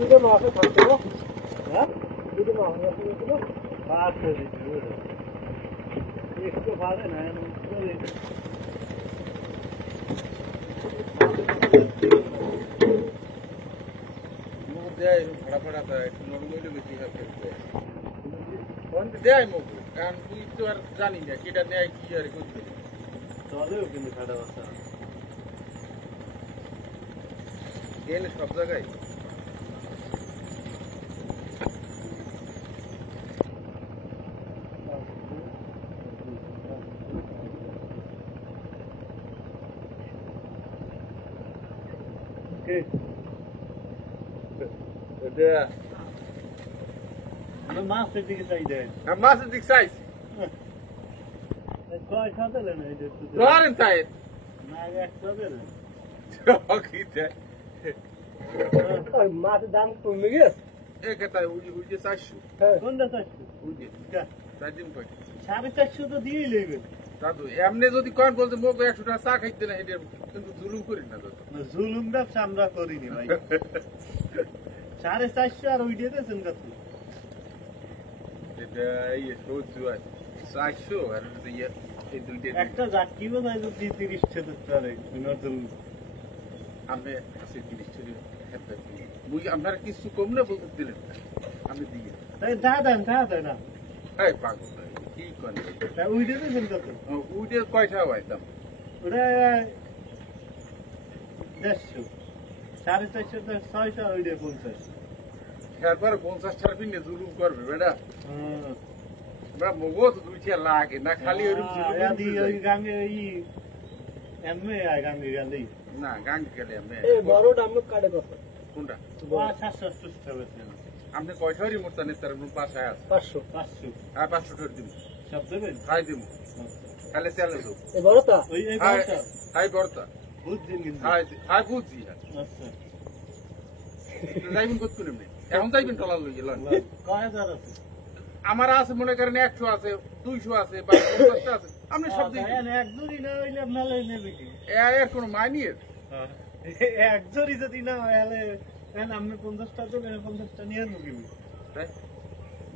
দুটো মাছে থাকতো হ্যাঁ দুটো মাছ ছিল পাঁচ একটু ভালো না ভাড়া ফাড়া একটু নরম বেশি দেয় মুখ কারণ তুই তো আর জানি না কেটা নেয় কি আর করবে চলেও কিন্তু খাটা বাসা গেলে সব জায়গায় মাছের দিকে চাই দেন মাছের দিক চাইছি কয় খাতে না ধরেন তাই না একটা দেন মাছের দাম কমে গেছে তাই উঠে 400 কোনটা 400 উঠে 450 তো দিয়েই লইবেন দাদু এমনি যদি কয়েন বলতে মোক 100 টাকা চা খাইতে না এটা কিন্তু জুলুম করি না দাদু জুলুম ব্যবসা আমরা করিনি ভাই 450 আর ওই দিতেছেন কত এটা এই সহ্য আছে 400 আর এই দুইটা একটা জাকি বোঝায় তো 30 ছেদ করে নতুন আমি আছে 30 ছেদ মুই আপনার কিছু কম না বলতে দিলেন আমি দিয়ে তাই দাদা না এই পাগল কি কোন তা ওই দিতেছেন কত ওইটা কয়টা হয় দাম ওটা 150 450 600 ওইটা 50 এরপর 50 টাকা কিনে জুলুম করবে বেটা আমরা মগো তো দুইটা লাগে না খালি ওরকম জুলুম আদি ওই গাঙ্গে এই এমএ আই গাঙ্গে গাঙ্গে না গাং গেলে আমি এই বড়টা আমি কাটে কত কোনটা 700 টাকা আপনি কয়টারই মোটা নেতার পাশে আছে 500 হ্যাঁ 500 টাকা দিন সব দেবেন খাই দিব খালি চালে যাও এই বড়টা ওই এই বড়টা হাই বড়টা বুঝছেন কিন্তু হাই বুঝছি আচ্ছা যাইবেন কত করে এখন যাইবেন টলার লই গেলেন কয় হাজার আছে আমার আছে মনে করেন 100 আছে 200 আছে বা 50 আছে আপনি সব দিন এক জোড়ি না হইলে আপনারা নেবে কি এর কোনো মাইনি এক জোড়ি যদি না হলে এখন আপনি 50টা দেবেন 50টা নিয়ে নেবেন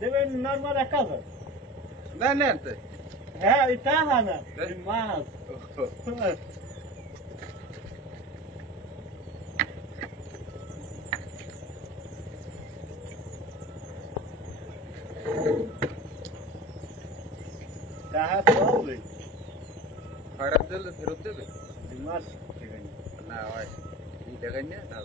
দেবেন নরমাল 1000 না না হ্যাঁ এটা না মাছ টাকা চলবে খারাপ দিলে ফেরত দেবে মাছ না হয় এই টাকা নিয়ে না